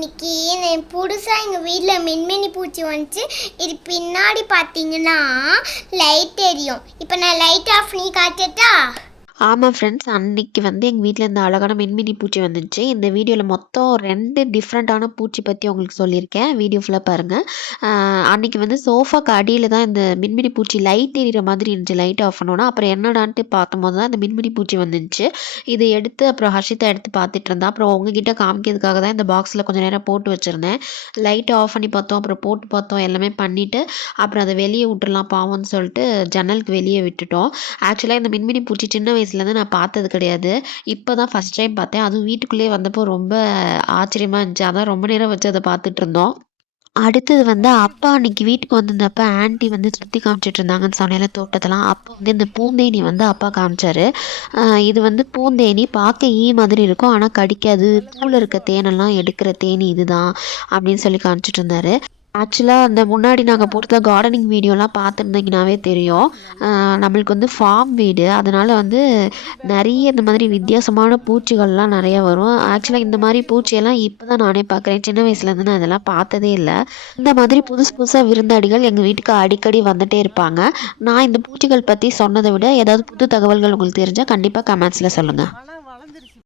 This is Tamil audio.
இன்னைக்கு புதுசாக எங்கள் வீட்டில் மின்மினி பூச்சி வந்துச்சு. இது பின்னாடி பார்த்தீங்கன்னா லைட் எரியும். இப்போ நான் லைட் ஆஃப் பண்ணி காட்டட்டா? ஆமாம் ஃப்ரெண்ட்ஸ், அன்னைக்கு வந்து எங்கள் வீட்டில் இந்த அழகான மின்மினி பூச்சி வந்துச்சு. இந்த வீடியோவில் மொத்தம் 2 டிஃப்ரெண்ட்டான பூச்சி பற்றி உங்களுக்கு சொல்லியிருக்கேன். வீடியோ ஃபுல்லாக பாருங்கள். அன்னைக்கு வந்து சோஃபாக்கு அடியில் தான் இந்த மின்மினி பூச்சி லைட் எரியிற மாதிரி இருந்துச்சு. லைட் ஆஃப் பண்ணோன்னா அப்புறம் என்னடான்ட்டு பார்த்தபோது தான் இந்த மின்மினி பூச்சி வந்துச்சு. இதை எடுத்து அப்புறம் ஹர்ஷிதா எடுத்து பார்த்துட்டு இருந்தா. அப்புறம் உங்ககிட்ட காமிக்கிறதுக்காக தான் இந்த பாக்ஸில் கொஞ்சம் நேரம் போட்டு வச்சுருந்தேன். லைட்டை ஆஃப் பண்ணி பார்த்தோம், அப்புறம் போட்டு பார்த்தோம், எல்லாமே பண்ணிவிட்டு அப்புறம் அதை வெளியே விட்டுறலாம் பாவம்னு சொல்லிட்டு ஜன்னலுக்கு வெளியே விட்டுட்டோம். ஆக்சுவலாக இந்த மின்மினி பூச்சி சின்ன வயசுலேருந்து நான் பார்த்தது கிடையாது. இப்போ தான் ஃபஸ்ட் டைம் பார்த்தேன். அதுவும் வீட்டுக்குள்ளேயே வந்தப்போ ரொம்ப ஆச்சரியமாக இருந்துச்சு. அதான் ரொம்ப நேரம் வச்சு அதை பார்த்துட்டு இருந்தோம். அடுத்தது வந்து அப்பா அன்னைக்கு வீட்டுக்கு வந்திருந்தப்ப ஆன்ட்டி வந்து சுற்றி காமிச்சிட்டு இருந்தாங்கன்னு சொன்னேன்ல தோட்டத்தெல்லாம். அப்போ வந்து இந்த பூந்தேனி வந்து அப்பா காமிச்சாரு. இது வந்து பூந்தேனி பார்க்க மாதிரி இருக்கும், ஆனால் கடிக்காது. பூவில் இருக்க தேனெல்லாம் எடுக்கிற தேனி இதுதான் அப்படின்னு சொல்லி காமிச்சிட்டு இருந்தாரு. ஆக்சுவலாக அந்த முன்னாடி நாங்கள் போட்ட கார்டனிங் வீடியோலாம் பார்த்துருந்தீங்கன்னாவே தெரியும். நம்மளுக்கு வந்து ஃபார்ம் வீடு, அதனால் வந்து நிறைய இந்த மாதிரி வித்தியாசமான பூச்சிகள்லாம் நிறைய வரும். ஆக்சுவலாக இந்த மாதிரி பூச்சியெல்லாம் இப்போ தான் நானே பார்க்குறேன். சின்ன வயசுலேருந்து நான் இதெல்லாம் பார்த்ததே இல்லை. இந்த மாதிரி புதுசு புதுசாக விருந்தாடிகள் எங்கள் வீட்டுக்கு அடிக்கடி வந்துகிட்டே இருப்பாங்க. நான் இந்த பூச்சிகள் பற்றி சொன்னதை விட ஏதாவது புது தகவல்கள் உங்களுக்கு தெரிஞ்சால் கண்டிப்பாக கமெண்ட்ஸில் சொல்லுங்கள்.